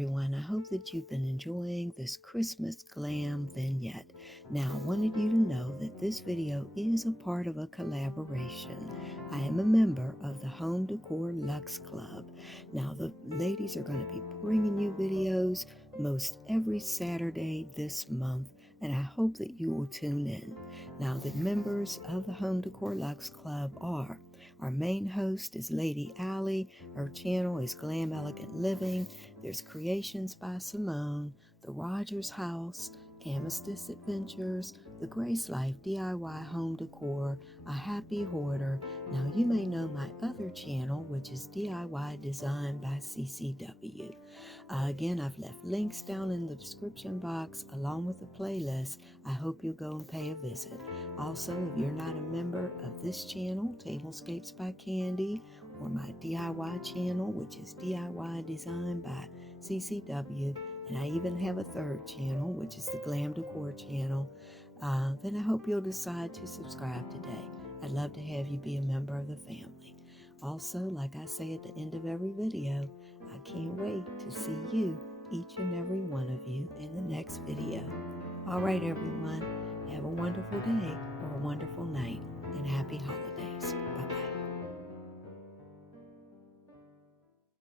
everyone. I hope that you've been enjoying this Christmas glam vignette. Now, I wanted you to know that this video is a part of a collaboration. I am a member of the Home Decor Luxe Club. Now, the ladies are going to be bringing you videos most every Saturday this month, and I hope that you will tune in. Now, the members of the Home Decor Luxe Club are: our main host is Lady Allie. Her channel is Glam Elegant Living. There's Creations by Simone, The Rogers House, Amethyst Adventures, The Grace Life DIY Home Decor, A Happy Hoarder. Now, you may know my other channel, which is DIY Design by CCW. Again, I've left links down in the description box along with the playlist. I hope you'll go and pay a visit. Also, if you're not a member of this channel, Tablescapes by Candy, or my DIY channel, which is DIY Design by CCW, and I even have a third channel, which is the Glam Decor channel, then I hope you'll decide to subscribe today. I'd love to have you be a member of the family. Also, like I say at the end of every video, I can't wait to see you, each and every one of you, in the next video. All right, everyone, have a wonderful day or a wonderful night, and happy holidays. Bye-bye.